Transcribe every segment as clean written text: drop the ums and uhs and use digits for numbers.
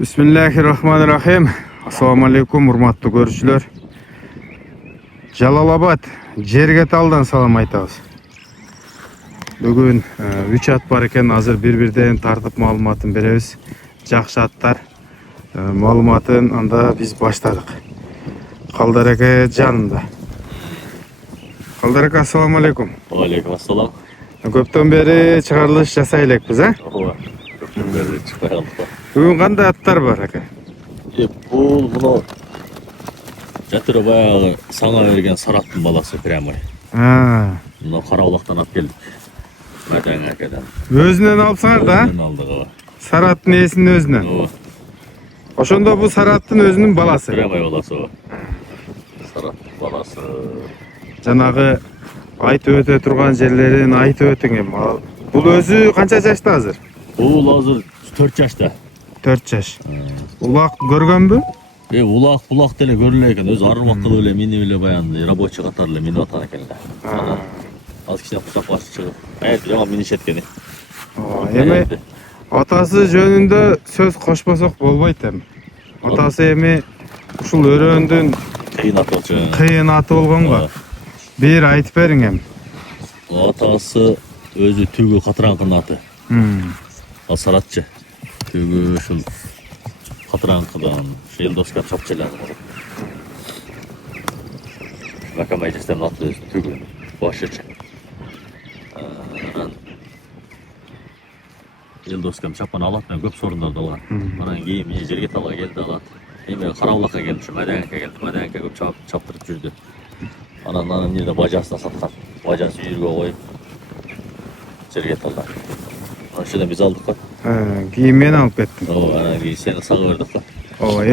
Bismillahirrahmanirrahim. Assalamu alaikum, urmatlı görüşçüler. Jalalabad Jergetaldan salam aytабыз. Бүгүн 3 at бар экен, азыр бир-бирден тартып маалыматын беребиз. Жакшы аттар маалыматын анда биз баштадык. Калдар эке жанында. Калдар эке, assalamu alaikum. Алейкум ассалам. Көптөн бери чыгарылыш жасай элекпиз, Ооба. Көптөн бери чыкпай калдык. Бүгүн кандай аттар бар эке? Бул муну жатыры баягы саңа берген Сараттын баласы прямо. Муну Карабулактан алып келдик. Мадаң акадан. Өзүнөн алыпсыңар да? Өзүнөн алдык ооба. Сараттын ээсинин өзүнөн. Ооба. Ошондо бул Сараттын өзүнүн баласы. Прямо баласы ооба. Сараттын баласы. Жанагы айтып өтө турган жерлерин айтып өтүң эми. Бул өзү канча жашта азыр? Бул азыр 4 жашта. 4 жаш. Улак көргөнбү? Улак булак деле көрүлө экен. Өзү армак кылып эле минип эле баягы рабочий катары эле минип атат экен да. Az kişine kusap başı çıkıp. Evet, jamon minişet kene. Эми атасы жөнүндө сөз кошпосок болбойт эми. Атасы эми ушул өрөөндүн Kıyın at olsun. кыйын аты болгонго бир айтып бериң эми. Atası özü tügü Katırankı'nın atı. Al Saratçı. Tügü şul Katırankı'dan Yıldızkan çapçılar. Bakamay sistem atı tügü. Başlıca. Yıldızkan çapan alatmayan köp sorunlar da var. Bana giyim jerge tala geldi alat. Eme Karavulak'a gelmiş, Madanka geldi. Madanka köp çaptırıp жүрдü. Ananın nerede bacasına satkan. Bacası yürüge koyup жерге талды. Ошондо биз алдык го. Кийин мен алып кеттим. Ооба, анан кийин сени сагып бердик го. Ооба,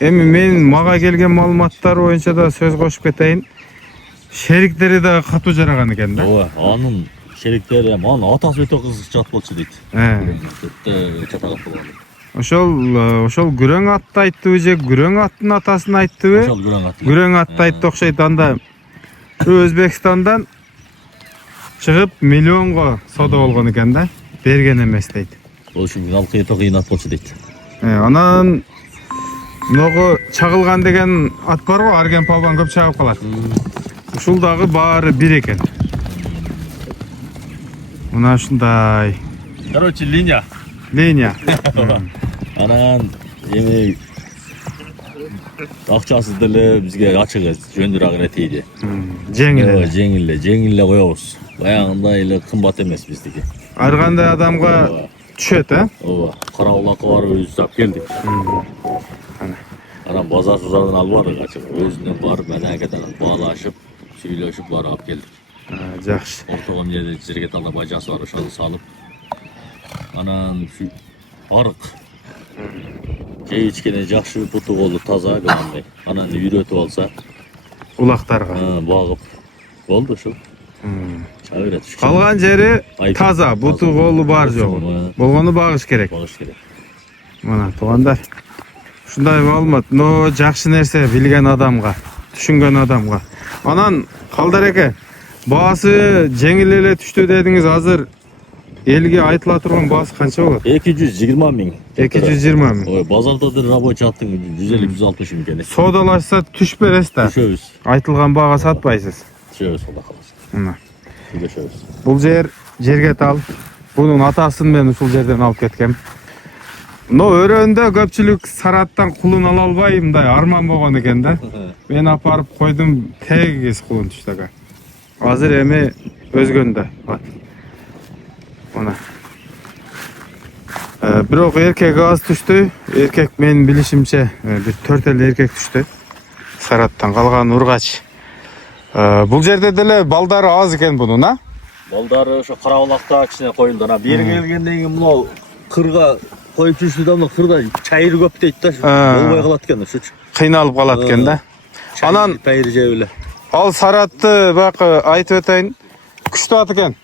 эми мен мага келген маалыматтар боюнча да сөз кошуп кетейин. Шериктери да катуу жараган экен да. Ооба, анын шериктери, анын атасы өтө кызыкчаат болчу дейт. Өтө чатагат болгон. Ошол күрөң атты айттыбы же күрөң аттын атасын айттыбы? Ошол күрөң атты. Күрөң атты айтты окшойт. Анда Өзбекстандан чыгып миллионго соода болгон экен да. Берген эмес дейт. Ол үчүн ал кыйын ат болчу дейт. Анан могу чагылган деген ат барбы? Арген палбан көп чагып калат. Ушул дагы баары бир экен. Мына ушундай. Короче, линия. Анан эми акчасы деле бизге ачык жөндүрөөк эле тийди. Жеңил эле коебуз. Баягындай эле кымбат эмес биздики. Ар кандай адамга түшөт, Ооба, Карабулакка барып өзүбүз алып келдик. Анан базардан алып бардык ачык. Өзүнөн барып Маданкадан баалашып, сүйлөшүп барып алып келдик. Жакшы. Ортогон жерде жерге талда бажасы бар, ошону салып. Анан арык. Кечкене жакшы буту болду, таза кандай. Анан үйрөтүп алса, Улактарга багып болду ошо. Калган жери таза, буту колу бар жогу. Болгону багыш керек. Мына туугандар. Ушундай маалымат, но жакшы нерсе билген адамга, түшүнгөн адамга. Анан Калдар эке, баасы жеңил эле түштү дедиңиз, азыр элге айтыла турган баасы канча болот? 220 миң. 220 миң. Ой, базарда да рабочий аттың 150-160 миң экен. Соодалашса түш бересиз да. Түшөбүз. Айтылган баага сатпайсыз. Түшөбүз Алла кааласа. Мына. Түшөбүз. Бул жерге тал. Бунун атасын мен ушул жерден алып кеткем. Но өрөөндө көпчүлүк Сараттан кулун ала албай мындай арман болгон экен да. Мен апарып койдум, тегиз кулун түштү ага. Азыр эми өзгөндө ат. Мына. Бирок эркек аз түштү. Эркек менин билишимче бир 4 эле эркек түштү. Сараттан калган ургач. Бул жерде деле балдары аз экен бунун, а? Балдары ошо Карабулакта кичине коюлду. Ана бери келгенден кийин мына кырга коюп жүрүштү да, мына кырда чайыр көп дейт да, болбой калат экен ошочу. Кыйналып калат экен да. Анан чайыр жеп эле. Ал Саратты баягы айтып өтөйүн. Күчтүү ат экен.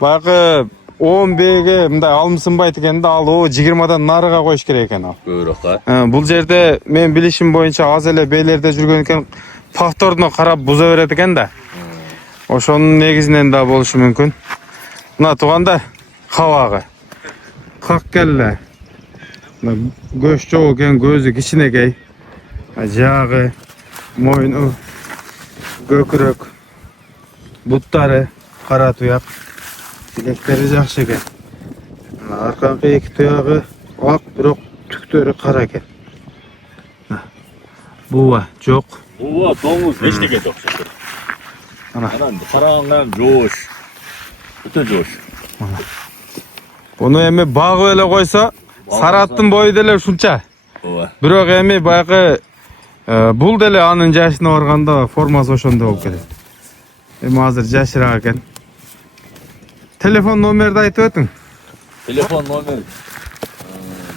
Баягы 10 беге мындай алмсынбайт экен да, ал 20дан нарыга коюш керек экен ал. Көбүрөөк. Бул жерде мен билишим боюнча аз эле бейлерде жүргөн экен, повторно карап буза берет экен да. Ошонун негизинен да болушу мүмкүн. Мына туугандар, кабагы. Как келе. Göz çok ekan, gözü kichinekey. Jagı, moynu, gökürek, buttары qara tuyak. Bilekleri жақсы ekan. Arqanqı iki tuyagı ak, biroq tüktörü qara ekan. Buva жоқ. Buva doңuz eçteke жоқ şükür. Ana. Qarağından joş. Bütün joş. Bunu emi bağıb ele koysa, Sarаттın boyu dele şunça. Buva. Biroq emi bayaqı bul dele anın yaşına organda forması oşonda olup keledi. Emi hazır yaşırak ekan. Telefon numarını aytып ötüң. Telefon nomer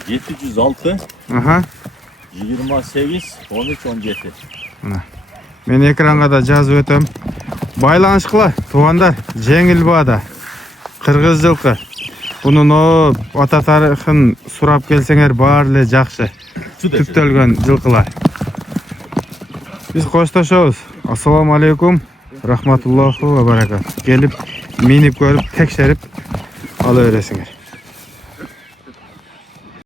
706 Aha. 28 13 17. Men ekranга da жазып өтөm. Байланыш кыла, туугандар, жеңил баада. Кыргыз жылкы. Bunun o ata tarixin surap kelsеңер баары эле жакшы. Түптөлгөн жылкылар. Биз коштошобуз. Ассаламу алейкум. Рахматуллаху ва баракат. Келип, минип көрүп, текшерип ала бересиңер.